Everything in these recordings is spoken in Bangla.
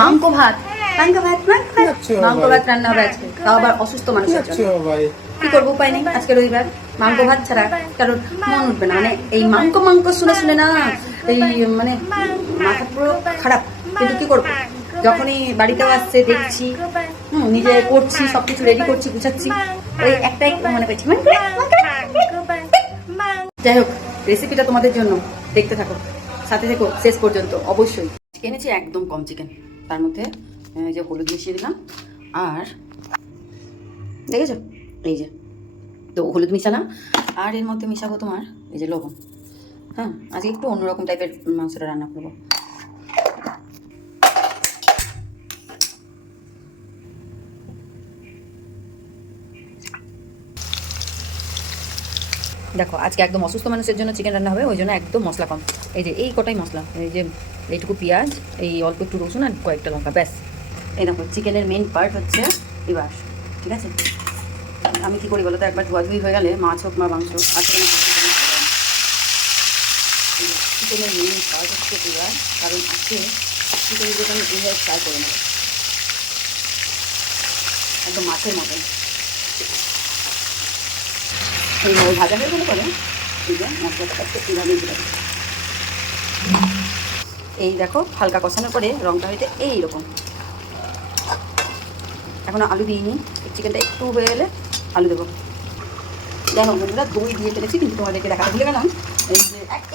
মাংকো ভাত। মাংকো ভাত মাংকো ভাত। রান্না হবে আজকে। তাও আবার অসুস্থ মানুষের জন্য। কি করব উপায় নেই? আজকে রবিবার। মাংকো ভাত ছাড়া কারণ মন উঠবে না। মানে এই মাংকো মাংকো শুনে শুনে না এই মানে মাথা পুরো খারাপ। কিন্তু কি করব? যখনই বাড়িতেও আসছে দেখছি হুম নিজে করছি সবকিছু রেডি করছি গুছাচ্ছি। ওই একটাই মনে করছি। যাই হোক রেসিপিটা তোমাদের জন্য। দেখতে থাকো। সাথে থেকো শেষ পর্যন্ত অবশ্যই। এনেছি একদম কম চিকেন তার মধ্যে যে হলুদ মিশিয়ে দিলাম। আর দেখেছ? এই যে। তো হলুদ মিশালাম। আর এর মধ্যে মিশাবো তোমার, এই যে লবণ। হ্যাঁ আজকে একটু অন্যরকম টাইপের মাংসটা রান্না করব। দেখো, আজকে একদম অসুস্থ মানুষের জন্য চিকেন রান্না হবে, ওই জন্য একদম মশলা কম। এই যে, এই কটাই মশলা, এই যে এইটুকু পেঁয়াজ, এই অল্প একটু রসুন আর কয়েকটা লঙ্কা, ব্যাস। এই দেখো চিকেনের মেন পার্ট হচ্ছে এবার, ঠিক আছে? আমি কি করি বলো তো? একবার ধোয়াধুয়ি হয়ে গেলে মাছ হোক বা মাংস, আর চিকেনের মেন পার্ট হচ্ছে এবার, কারণ আজকে চিকেন যেটা আমি এইভাবে ফ্রাই করে নেব। একদম মাছের মতন। এইভাবে ভাজা হয়ে গেলে পরে এই যে মশলাটা এইভাবে হবে। এই দেখো, হালকা কষানোর পরে রঙটা হয়েছে এইরকম। এখনও আলু দিইনি চিকেনটা একটু হয়ে গেলে আলু দেবো। দেখো বন্ধুরা, দই দিয়ে ফেলেছি, কিন্তু তোমাদেরকে দেখাতে ভুলে গেলাম।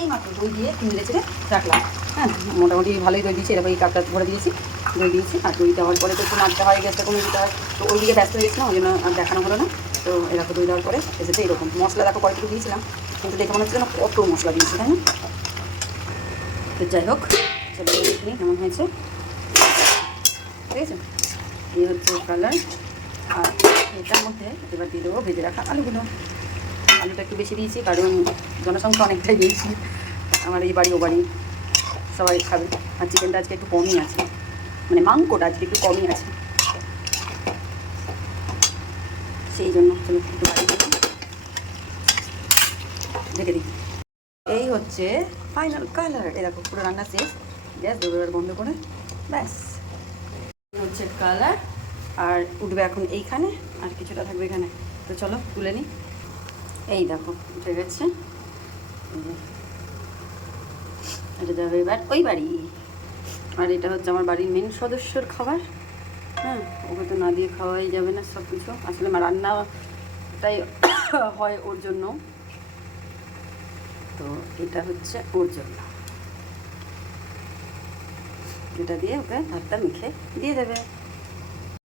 এই মাত্র দই দিয়ে তিন মিলে ছেড়ে রাখলাম। হ্যাঁ মোটামুটি ভালোই দই দিয়েছি, এরকম এই কাপটা ভরে দিয়েছি, দই দিয়েছি, আর দই দেওয়ার পরে তো একটু নাড়তে হয়, গ্যাসটা কমে দিতে হয়। তো ওই দিকে ব্যস্ত হয়ে গেছিলাম, ওই জন্য আর দেখানো হলো না। তো এরকম দই দেওয়ার পরে এসেছে এরকম। মশলা দেখো কয়েকটু দিয়েছিলাম, কিন্তু দেখে মনে হচ্ছে যেন কত মশলা দিয়েছি, তাই না? তো যাই হোক চলো দেখি কেমন হয়েছে? ঠিক আছে? এই হচ্ছে কালার আর এটার মধ্যে এবার দিয়ে দেবো ভেজে রাখা আলুগুলো। আলুটা একটু বেশি দিয়েছি, কারণ জনসংখ্যা অনেকটাই বেশি। আমার এই বাড়ি, ও বাড়ি, সবাই খাবে। আর চিকেনটা আজকে একটু কমই আছে। মানে মাংসটা আজকে একটু কমই আছে। সেই জন্য চলো একটু। ঢেকে দিই এই হচ্ছে ফাইনাল কালার এরকম পুরো রান্না শেষ। গ্যাস দেবো এবার বন্ধ করে, ব্যাস। হচ্ছে কালার, আর উঠবে এখন এইখানে, আর কিছুটা থাকবে এখানে। তো চলো, তুলে নিই। এই দেখো, উঠে গেছে। এটা যাবে এবার ওই বাড়ি। আর এটা হচ্ছে আমার বাড়ির মেন সদস্যর খাবার। হ্যাঁ ওকে তো না দিয়ে খাওয়াই যাবে না সব কিছু আসলে আমার রান্নাটাই হয় ওর জন্য। তো এটা হচ্ছে ওর জন্য। এটা দিয়ে ওকে ভাতটা মেখে দিয়ে দেবে।